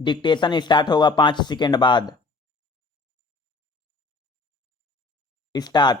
Dictation start होगा 5 second बाद। Start.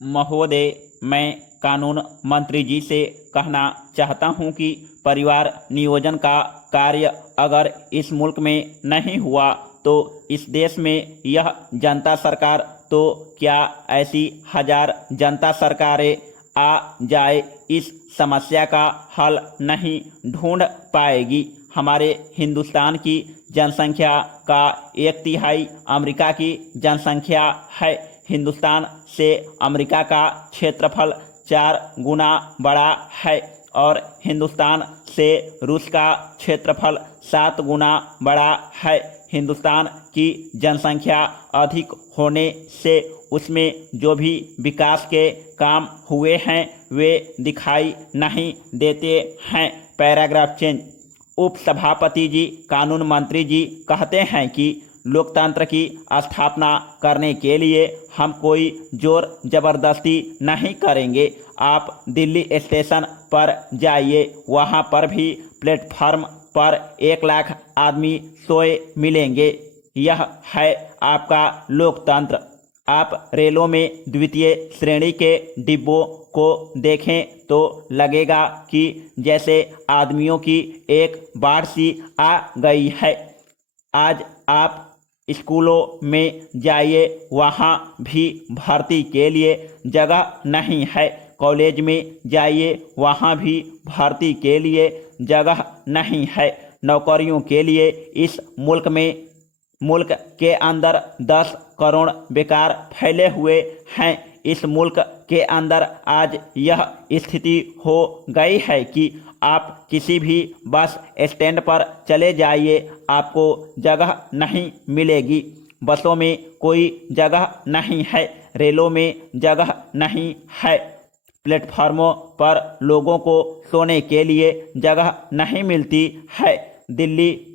महोदय, मैं कानून मंत्री जी से कहना चाहता हूं कि परिवार नियोजन का कार्य अगर इस मुल्क में नहीं हुआ तो इस देश में यह जनता सरकार तो क्या ऐसी हजार जनता सरकारें आ जाए, इस समस्या का हल नहीं ढूंढ पाएगी। हमारे हिंदुस्तान की जनसंख्या का 1/3 अमेरिका की जनसंख्या है। हिंदुस्तान से अमेरिका का क्षेत्रफल 4 गुना बड़ा है और हिंदुस्तान से रूस का क्षेत्रफल 7 गुना बड़ा है। हिंदुस्तान की जनसंख्या अधिक होने से उसमें जो भी विकास के काम हुए हैं वे दिखाई नहीं देते हैं। Paragraph change. उपसभापति जी, कानून मंत्री जी कहते हैं कि लोकतंत्र की स्थापना करने के लिए हम कोई जोर जबरदस्ती नहीं करेंगे। आप दिल्ली स्टेशन पर जाइए, वहां पर भी प्लेटफार्म पर 1 लाख आदमी सोए मिलेंगे। यह है आपका लोकतंत्र। आप रेलों में द्वितीय श्रेणी के डिब्बों को देखें तो लगेगा कि जैसे आदमियों की एक बाढ़ सी आ गई है। आज आप स्कूलों में जाइए, वहाँ भी भर्ती के लिए जगह नहीं है। कॉलेज में जाइए, वहाँ भी भर्ती के लिए जगह नहीं है। नौकरियों के लिए इस मुल्क के अंदर 10 करोड़ बेकार फैले हुए हैं। इस मुल्क के अंदर आज यह स्थिति हो गई है कि आप किसी भी बस स्टैंड पर चले जाइए, आपको जगह नहीं मिलेगी। बसों में कोई जगह नहीं है, रेलों में जगह नहीं है, प्लेटफार्मों पर लोगों को सोने के लिए जगह नहीं मिलती है। दिल्ली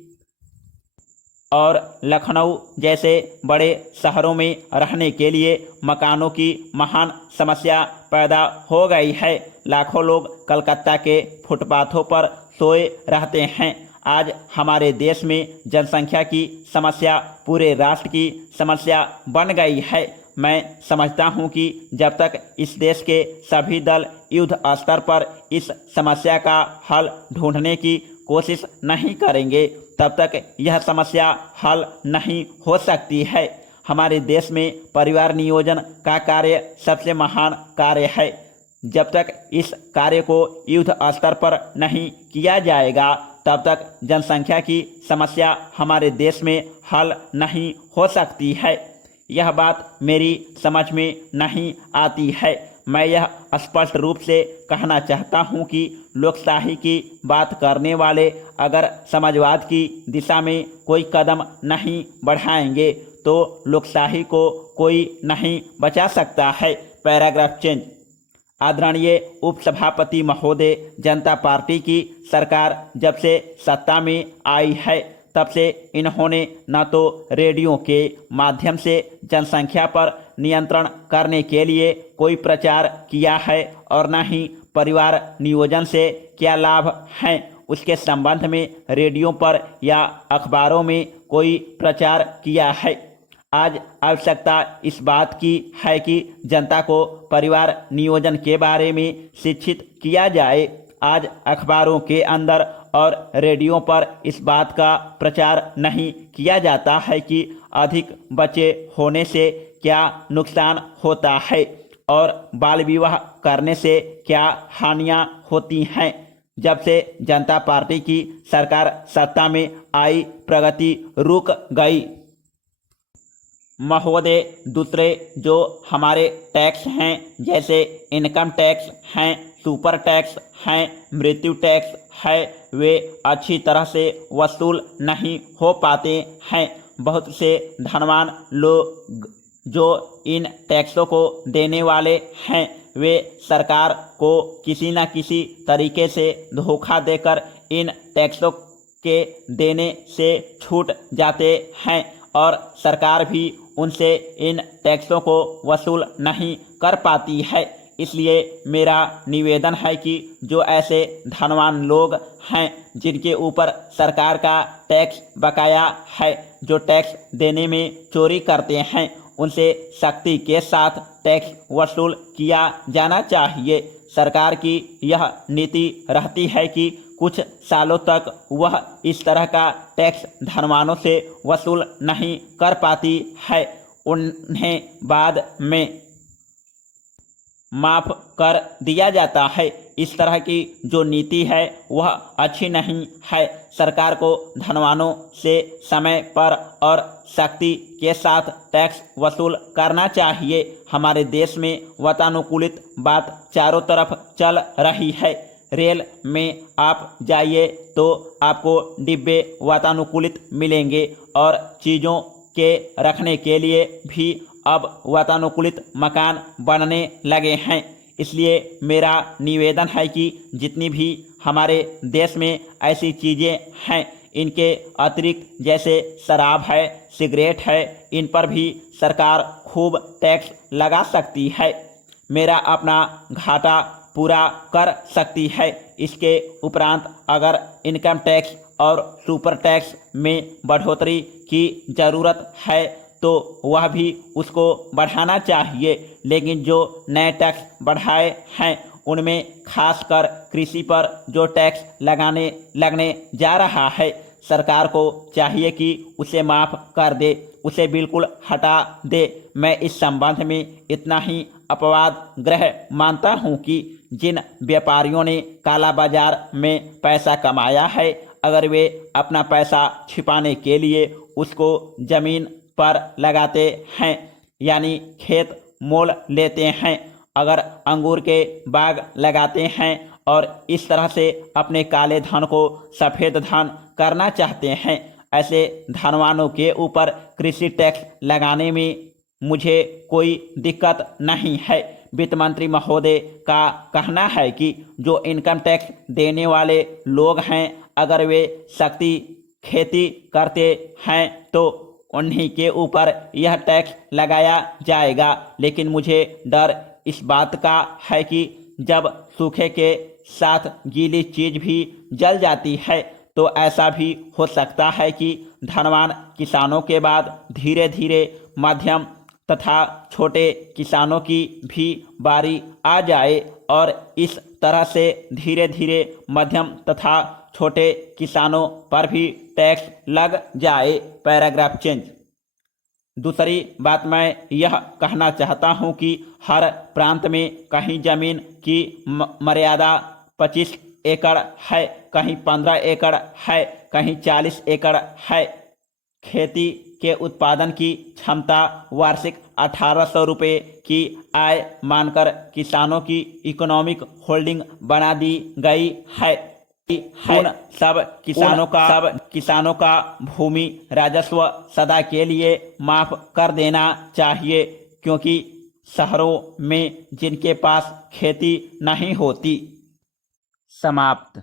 और लखनऊ जैसे बड़े शहरों में रहने के लिए मकानों की महान समस्या पैदा हो गई है। लाखों लोग कलकत्ता के फुटपाथों पर सोए रहते हैं। आज हमारे देश में जनसंख्या की समस्या पूरे राष्ट्र की समस्या बन गई है। मैं समझता हूं कि जब तक इस देश के सभी दल युद्ध स्तर पर इस समस्या का हल ढूंढने की कोशिश नहीं करेंगे, तब तक यह समस्या हल नहीं हो सकती है। हमारे देश में परिवार नियोजन का कार्य सबसे महान कार्य है। जब तक इस कार्य को युद्ध स्तर पर नहीं किया जाएगा, तब तक जनसंख्या की समस्या हमारे देश में हल नहीं हो सकती है। यह बात मेरी समझ में नहीं आती है। मैं यह स्पष्ट रूप से कहना चाहता हूं कि लोकशाही की बात करने वाले अगर समाजवाद की दिशा में कोई कदम नहीं बढ़ाएंगे तो लोकशाही को कोई नहीं बचा सकता है। Paragraph change. आदरणीय उपसभापति महोदय, जनता पार्टी की सरकार जब से सत्ता में आई है तब से इन्होंने न तो रेडियो के माध्यम से जनसंख्या पर नियंत्रण करने के लिए कोई प्रचार किया है और न ही परिवार नियोजन से क्या लाभ हैं उसके संबंध में रेडियो पर या अखबारों में कोई प्रचार किया है। आज आवश्यकता इस बात की है कि जनता को परिवार नियोजन के बारे में शिक्षित किया जाए। आज अखबारों के अंदर और रेडियो पर इस बात का प्रचार नहीं किया जाता है कि अधिक बच्चे होने से क्या नुकसान होता है और बाल विवाह करने से क्या हानियां होती हैं। जब से जनता पार्टी की सरकार सत्ता में आई, प्रगति रुक गई। महोदय, दूसरे जो हमारे टैक्स हैं जैसे इनकम टैक्स हैं, सुपर टैक्स हैं, मृत्यु टैक्स है, वे अच्छी तरह से वसूल नहीं हो पाते हैं। बहुत से धनवान लोग जो इन टैक्सों को देने वाले हैं वे सरकार को किसी न किसी तरीके से धोखा देकर इन टैक्सों के देने से छूट जाते हैं और सरकार भी उनसे इन टैक्सों को वसूल नहीं कर पाती है। इसलिए मेरा निवेदन है कि जो ऐसे धनवान लोग हैं जिनके ऊपर सरकार का टैक्स बकाया है, जो टैक्स देने में चोरी करते हैं, उनसे सख्ती के साथ टैक्स वसूल किया जाना चाहिए। सरकार की यह नीति रहती है कि कुछ सालों तक वह इस तरह का टैक्स धनवानों से वसूल नहीं कर पाती है, उन्हें बाद में माफ कर दिया जाता है। इस तरह की जो नीति है वह अच्छी नहीं है। सरकार को धनवानों से समय पर और सख्ती के साथ टैक्स वसूल करना चाहिए। हमारे देश में वातानुकूलित बात चारों तरफ चल रही है। रेल में आप जाइए तो आपको डिब्बे वातानुकूलित मिलेंगे और चीज़ों के रखने के लिए भी अब वातानुकूलित मकान बनने लगे हैं। इसलिए मेरा निवेदन है कि जितनी भी हमारे देश में ऐसी चीज़ें हैं, इनके अतिरिक्त जैसे शराब है, सिगरेट है, इन पर भी सरकार खूब टैक्स लगा सकती है, मेरा अपना घाटा पूरा कर सकती है। इसके उपरांत अगर इनकम टैक्स और सुपर टैक्स में बढ़ोतरी की ज़रूरत है तो वह भी उसको बढ़ाना चाहिए। लेकिन जो नए टैक्स बढ़ाए हैं उनमें खासकर कृषि पर जो टैक्स लगने जा रहा है, सरकार को चाहिए कि उसे माफ़ कर दे, उसे बिल्कुल हटा दे। मैं इस संबंध में इतना ही अपवाद ग्रह मानता हूं कि जिन व्यापारियों ने काला बाजार में पैसा कमाया है, अगर वे अपना पैसा छिपाने के लिए उसको ज़मीन पर लगाते हैं, यानी खेत मोल लेते हैं, अगर अंगूर के बाग लगाते हैं और इस तरह से अपने काले धन को सफ़ेद धन करना चाहते हैं, ऐसे धनवानों के ऊपर कृषि टैक्स लगाने में मुझे कोई दिक्कत नहीं है। वित्त मंत्री महोदय का कहना है कि जो इनकम टैक्स देने वाले लोग हैं, अगर वे सख्ती खेती करते हैं तो उन्हीं के ऊपर यह टैक्स लगाया जाएगा। लेकिन मुझे डर इस बात का है कि जब सूखे के साथ गीली चीज़ भी जल जाती है तो ऐसा भी हो सकता है कि धनवान किसानों के बाद धीरे धीरे मध्यम तथा छोटे किसानों की भी बारी आ जाए और इस तरह से धीरे धीरे मध्यम तथा छोटे किसानों पर भी टैक्स लग जाए। Paragraph change. दूसरी बात मैं यह कहना चाहता हूं कि हर प्रांत में कहीं ज़मीन की मर्यादा 25 एकड़ है, कहीं 15 एकड़ है, कहीं 40 एकड़ है। खेती के उत्पादन की क्षमता वार्षिक 1800 रुपये की आय मानकर किसानों की इकोनॉमिक होल्डिंग बना दी गई है। उन सब किसानों का भूमि राजस्व सदा के लिए माफ कर देना चाहिए, क्योंकि शहरों में जिनके पास खेती नहीं होती। समाप्त।